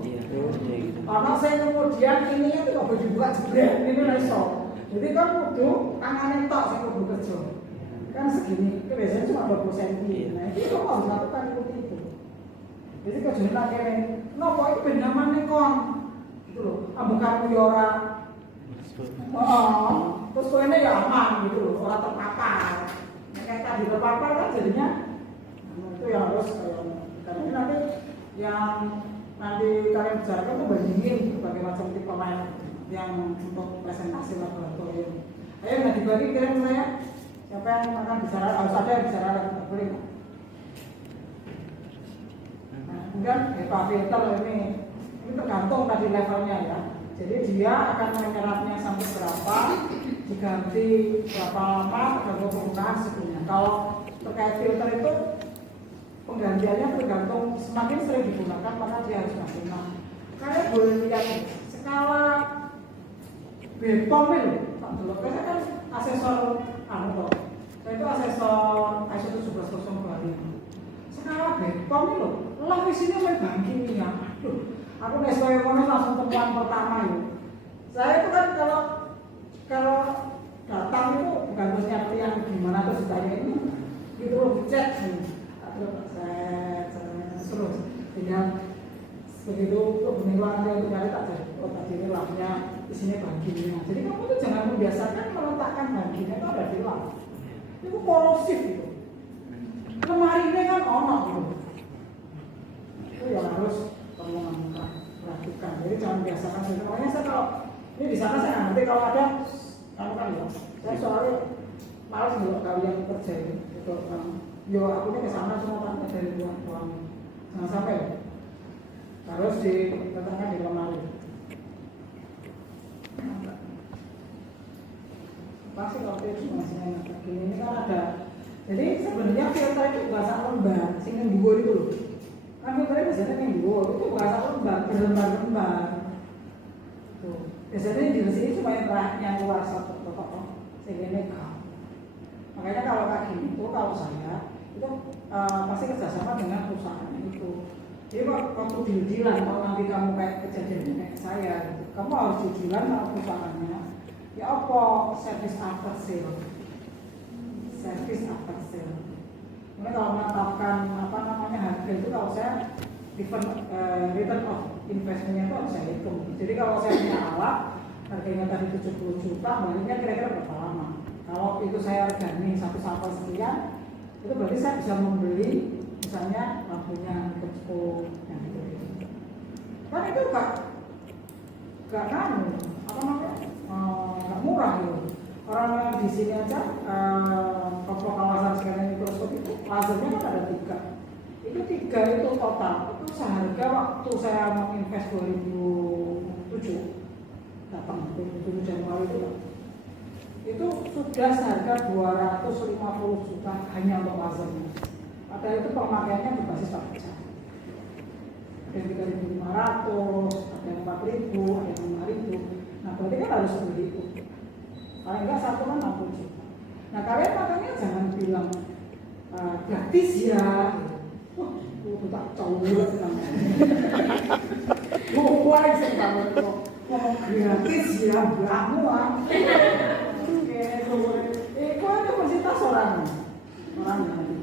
karena saya kemudian ininya itu gak boleh dibuka jebret ini iso jadi kan kudu tangannya tok saya kudu kerja kan segini itu biasanya cuma 20 cm nah itu harus lakukan itu jadi kerjanya akhirnya nopo itu bendamannya kon gitu loh ambil kamu yora terus koinnya ya aman gitu loh orang terpapar kayak tadi terpapar kan jadinya itu yang harus karena ini nanti yang nanti kalian bicarakan itu bandingin berbagai macam tipe main yang untuk presentasi laboratorium. Ayo nggak dibagi kirim saya. Siapa yang akan bicara? Harus ada yang bicara, nggak boleh nggak? Nah, kemudian HEPA filter ini tergantung tadi levelnya ya. Jadi dia akan menyerapnya sampai berapa, diganti berapa lama, tergantung penggunaan sebelumnya. Kalau terkait filter itu penggantiannya tergantung semakin sering digunakan maka dia harus maksimal. Kalian boleh lihat skala BPOM itu, Pak Dulu. Saya kan asesor saya itu asesor ISO 17025. Skala BPOM itu, lah isinya saya banking ya. Aduh, aku SPM langsung temuan pertama itu. Saya itu kan kalau datang itu bukan terus nyari yang gimana terus ditanya ini, gitu loh dicek nih. Terus tinggal begitu penilaian dia untuk nyari tak jadi tadi ini labnya isinya bagiannya. Jadi kamu tuh jangan membiasakan meletakkan bagiannya itu ada di lab. Itu korosif gitu. Lemari ini kan ono gitu. Itu yang harus kamu perhatikan. Jadi jangan biasakan. Makanya saya kalau ini di sana saya nanti kalau ada kamu kan ya. Saya soalnya malas kalau kalian kerja itu. Yo aku ini kesana cuma tanya dari tuan. Jangan sampai harus diletakkan di lemari. Pasti kalau itu masih begini ini kan ada. Jadi sebenarnya filter itu bahasa lembar, sing dhuwur itu loh. Kan filternya biasanya yang dhuwur itu bahasa lembar, berlembar-lembar. Tuh. Biasanya di sini cuma yang keluar satu kotak, sehingga ini kau. Makanya kalau kayak gini itu kalau saya itu pasti kerjasama dengan perusahaan itu. Jadi waktu deal-dealan, kalau nanti kamu kayak kejadian kayak saya, gitu, kamu harus deal-dealan sama perusahaannya. Ya apa service after sale, service after sale. Mungkin kalau menetapkan apa namanya harga itu kalau saya return of investmentnya itu harus saya hitung. Jadi kalau saya punya alat harganya tadi 70 juta, baliknya kira-kira berapa lama? Kalau itu saya regani satu sampel sekian, itu berarti saya bisa membeli misalnya lampunya mikroskop yang itu. Kan itu gak nanu, apa namanya? Gak murah gitu. Orang yang di sini aja toko kawasan scanning mikroskop itu lasernya kan ada 3. Itu 3 itu total. Itu seharga waktu saya menginvest 2007 datang 2007 Januari itu sudah seharga 250 juta hanya untuk lasernya. Padahal itu pemakaiannya berbasis pakai cat. Ada yang 3.500, ada yang 4.000, ada yang 5.000. Nah berarti kan harus beli itu. Paling enggak satu kan 60 juta. Nah kalian makanya jangan bilang gratis ya. Wah, itu tak cowok namanya. Wah, sih kamu ngomong gratis ya, mbakmu ah. Itu universitas orang nanti.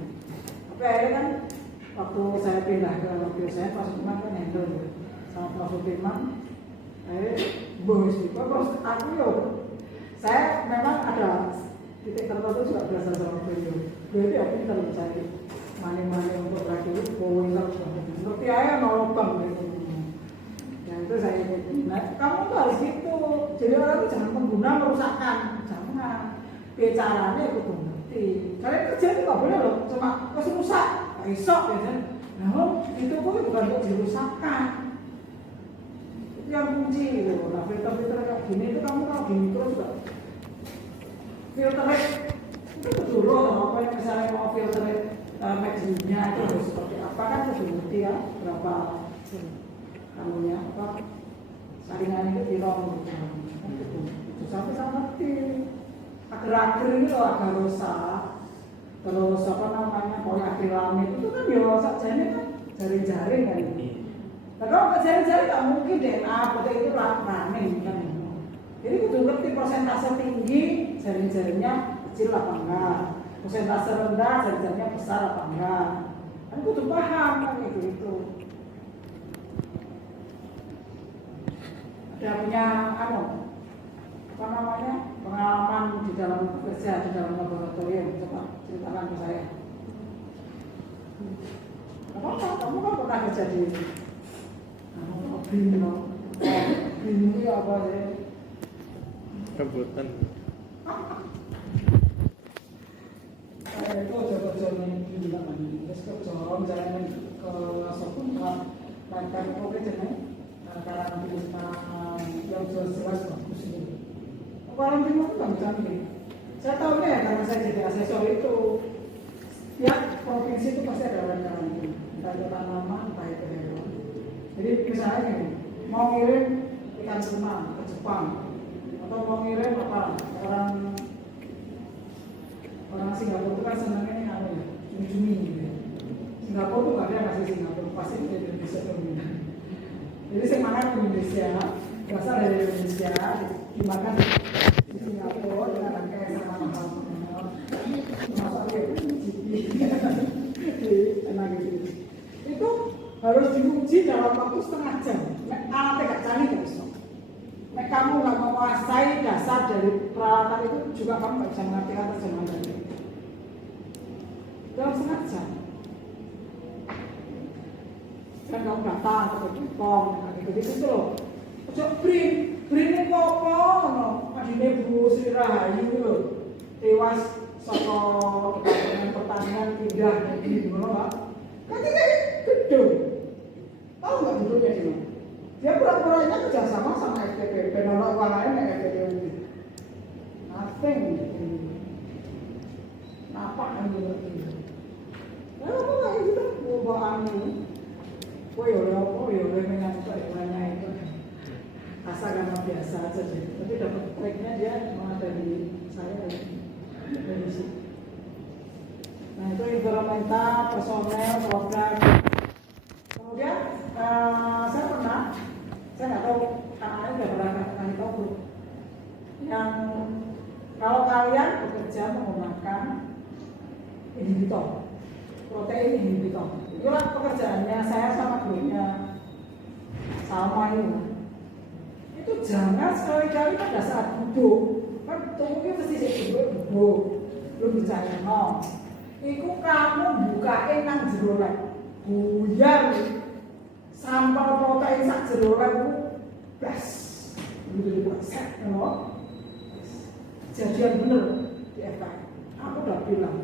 Tapi akhirnya kan waktu saya pindah ke mobil saya, Pak Sudirman kan handle ya, sama Pak Sudirman. Akhirnya bos itu, terus aku yo, saya memang ada titik tertentu juga belajar sama beliau. Beliau itu pintar mencari mani-mani untuk radio, pointer, seperti ayah mau lubang gitu. Nah itu saya ini. Nah kamu tuh harus gitu. Jadi orang itu jangan pengguna merusakkan, jangan. Bicaranya itu ngerti. Kalian kerja itu nggak boleh loh, cuma rusak, esok ya. Nah itu pun bukan untuk dirusakkan. Itu yang kunci gitu. Nah filter-filter kayak gini itu kamu kalau gini terus juga filternya itu turun apa yang misalnya mau filter mediumnya itu harus seperti apa kan harus ngerti ya berapa kamunya apa saringan itu dirong gitu. Sampai saya ngerti agar-agar ini loh agak rusak terus apa namanya poliakrilamid itu kan ya sakjane kan jaring-jaring kan ini. Nah kalau nggak jaring-jaring nggak mungkin DNA protein itu running kan. Jadi kudu ngerti persentase tinggi jaring-jaringnya kecil apa enggak, persentase rendah jaring-jaringnya besar apa enggak. Kan kudu paham kan gitu. Ada punya apa namanya pengalaman di dalam kerja di dalam laboratorium, coba ceritakan ke saya. Kamu kan pernah kerja di bingung apa sih Rebutan. Itu ojo-ojo ning iki lho kan. Wis kerja jalan ke sopun kan oke jeneng. Karena kita yang jelas bagus ini. Orang timur itu kan cantik. Saya tahu ya karena saya jadi asesor itu. Tiap provinsi itu pasti ada orang karantina. Entah itu tanaman, entah itu hewan. Jadi misalnya gini, mau ngirim ikan tuna ke Jepang atau mau ngirim orang Singapura itu kan senangnya ini apa ya, cumi-cumi gitu ya. Singapura tuh nggak ada ngasih Singapura, pasti dari Indonesia dominan. Jadi saya makan di Indonesia, berasal dari Indonesia, dimakan di Singapura dengan harga yang sama mahal. Masuk ke enak gitu. Itu harus diuji dalam waktu setengah jam. Alatnya nggak canggih nggak bisa. Kamu nggak menguasai dasar dari peralatan itu juga kamu nggak bisa mengerti atas zaman tadi. Dalam setengah jam. Kan kamu datang ke Jepang, gitu loh. Ojo brin ini apa? Adine Bu Sri Rahayu loh. Tewas saka Departemen Pertanian pindah di mana Pak? Kan gedung. Tahu nggak gedungnya di mana? Dia pura-puranya kerjasama sama FTP, penolak uang lain yang FTP. Nothing. Napak kan gitu. Apa nggak gitu? Ubah anu. Woi oleh menyangkut imannya itu. Asal nama biasa aja sih. Tapi dapat tracknya dia cuma dari saya dari sini. Nah itu environmental, personel, program. Kemudian saya nggak tahu kakaknya udah pernah kasih tahu yang kalau kalian bekerja menggunakan inhibitor, protein inhibitor, itulah pekerjaannya saya sama gurunya sama ini. Itu jangan sekali-kali pada saat duduk, kan tubuhnya mesti duduk, belum bicara no. Iku kamu bukain nang jero lek, buyar sampel protein sak jero lek ku blas. Begitu buat set, no. Kejadian bener di FK. Aku udah bilang,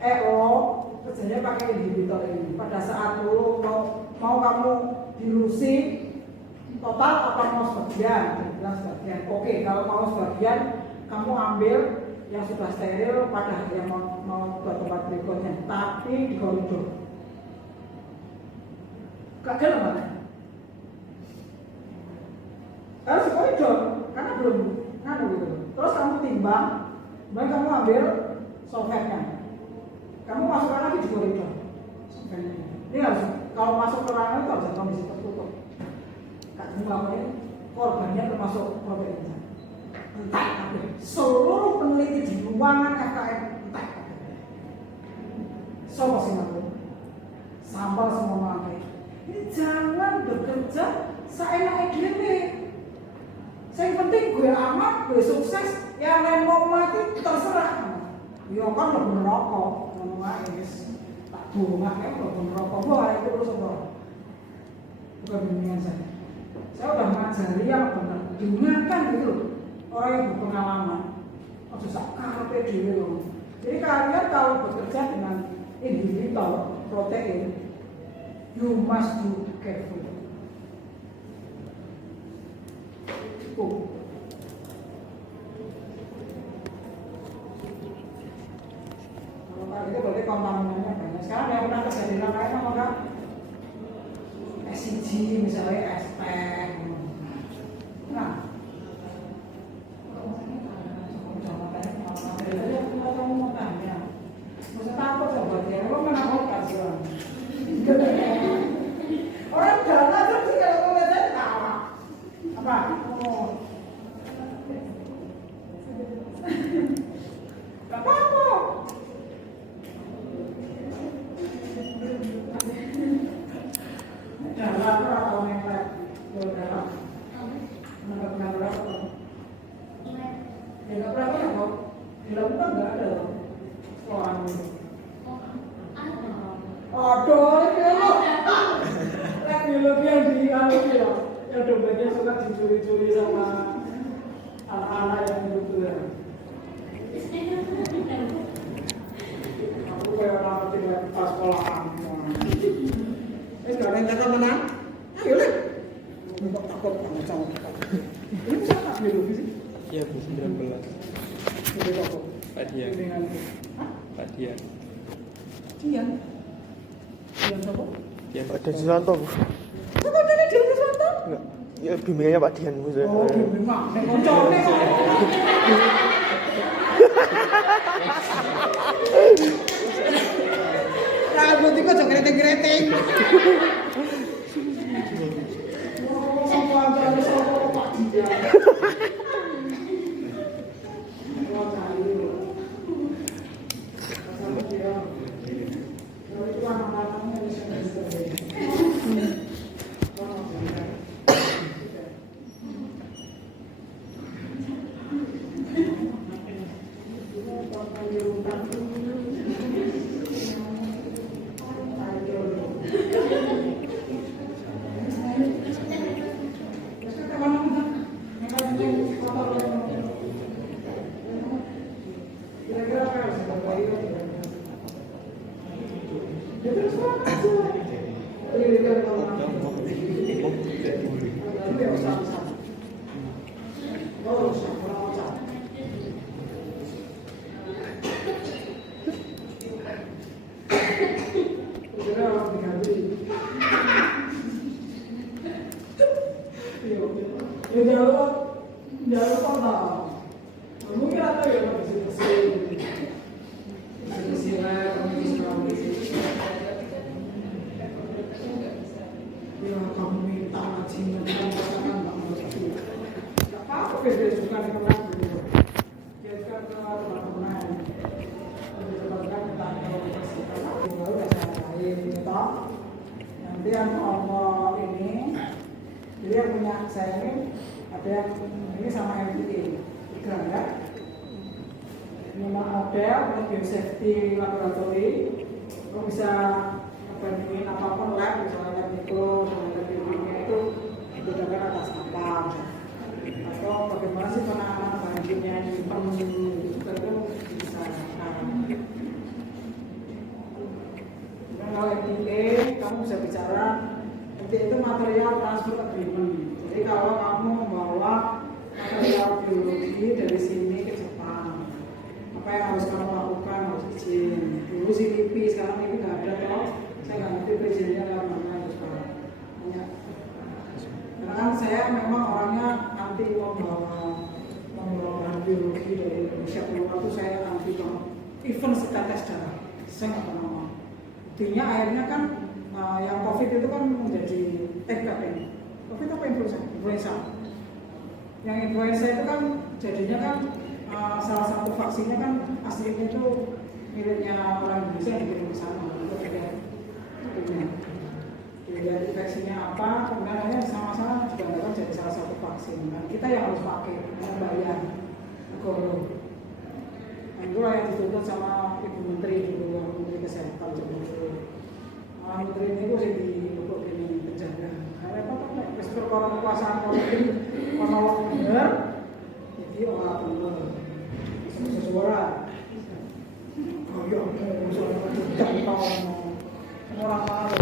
kerjanya pakai inhibitor ini. Pada saat lu mau kamu dilusi total apa mau sebagian? Bilang sebagian. Oke, kalau mau sebagian, kamu ambil yang sudah steril pada yang mau ke tempat berikutnya, tapi di koridor. Kagak mana? Harus di koridor, karena belum nganu gitu. Terus kamu timbang, kemudian kamu ambil solventnya. Kamu masukkan lagi di koridor. Solventnya. Ini harus kalau masuk ke ruangan itu harus kondisi tertutup. Umpamanya korbannya termasuk proteinnya. Entah apa. Seluruh peneliti di ruangan FKM entah apa. Sopo sing ngaku? Sampel semua mangke. Ini jangan bekerja seenaknya dhewe. Yang penting gue amat, gue sukses, yang lain mau mati terserah. Ya kan lebih merokok, ngomong aja tak bunga kayak lebih merokok. Wah itu terus apa? Bukan bimbingan saya. Saya udah ngajari yang benar, dengarkan gitu loh. Orang yang berpengalaman, harus sak karepe dhewe loh. Jadi kalian kalau bekerja dengan inhibitor protein, you must be careful. Cukup. Kalau itu berarti kontaminannya banyak. Sekarang yang pernah terjadi lain apa enggak? SCG misalnya SPEC. Nah, kamu mau tanya, masa takut coba dia, lo kenapa kasih orang? Orang jalan terus sih kalau mau lihat tawa, apa? Oh, nggak apa-apa. Dalam atau nempel, dalam. Menangkap kamera apa? Ya nggak berapa ya kok. Dilakukan nggak ada loh. Orang ini. Aduh, ini loh. Biologi yang di ya. Yang dompetnya suka dicuri-curi sama anak-anak yang itu ya. Aku kayak orang tinggal pas sekolahan. Sekarang kata menang, ayo lah. Untuk takut sama cowok. Ini bisa tak biologi sih? Iya, Bu, 19. Ini takut. Pak Dian. Pak Dian. Dian siapa? Dian. Pak Dian Susanto. Kok ini Dian Susanto? Enggak. Ya bimbingannya Pak Dian Bu. Oh, bimbingan. Nek koncone kok. Rambut iku aja greting-greting. Oh, sama aja sama Pak Dian. Nanti yang ngomong ini, jadi yang punya saya ini ada yang ini sama MTI, iklan ya. Nama model, biosafety laboratory, lo bisa bandingin apapun lab, misalnya mikro, misalnya biologinya itu dibedakan atas apa, atau bagaimana sih penanganan banjirnya di itu bisa. Kalau MTA, kamu bisa bicara, MTA itu material transfer agreement. Jadi kalau kamu membawa material biologi dari sini ke Jepang, apa yang harus kamu lakukan? Harus izin. Dulu si LIPI, sekarang ini nggak ada toh. Saya nggak ngerti perizinnya lewat mana itu sekarang. Hanya, karena kan saya memang orangnya anti membawa bahan biologi dari Indonesia keluar itu saya anti banget. Even setetes darah, saya nggak pernah mau. Buktinya akhirnya kan yang COVID itu kan menjadi COVID apa influenza. Yang influenza itu kan jadinya kan salah satu vaksinnya kan aslinya itu miliknya orang Indonesia yang dikirim ke sana. Jadi infeksinya apa, kemudian sama-sama juga kan jadi salah satu vaksin. Nah, kita yang harus pakai, yang bayar negara. Nah, itulah yang dituntut sama Ibu Menteri dulu, Menteri Kesehatan dulu. Menteri ini gue sih di penjara. Karena apa kan? Perkara kekuasaan politik, kalau benar, jadi orang benar. Sesuara. Oh iya, suara kita orang malu.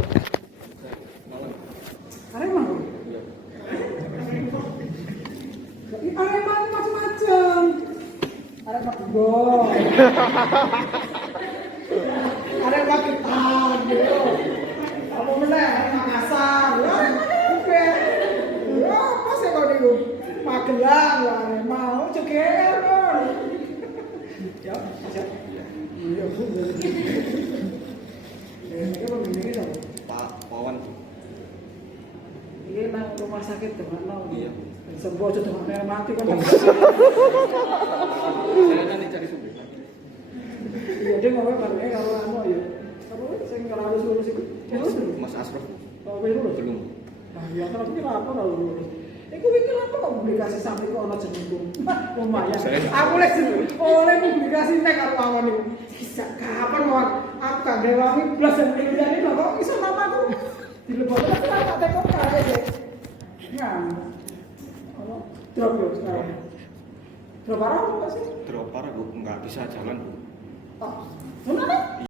Arema loh. Arema macam-macam. Arema gol. Arema kita gitu. Apa meneh Arema Makassar. Oke. Ya, apa sih kau niku? Magelang Arema ceger kon. Ya, aja. Iya, Bu. Ini kan begini kan. Pak Wawan. Ini nang rumah sakit dengan lo. Iya. Sembuh aja dengan air mati kan. Saya nanti cari sumber. Iya dia ngomong kan, kalau anu ya. Kalau saya nggak harus lulus itu. Lulus dulu. Mas Asraf. Kalau belum. Belum. Nah, ya kalau kira apa kalau lulus. Aku pikir apa kok publikasi sampai kok ono jenengku. Lumayan. Aku les oleh publikasi nek karo awan niku. Kapan wae aku gak ngewangi blas dan penelitian ini kok iso namaku. Dilebokno tak tekok kare deh. Ya. Ono drop yo sekarang. Drop parah apa sih? Drop parah bu, nggak bisa jalan bu. Oh, gimana?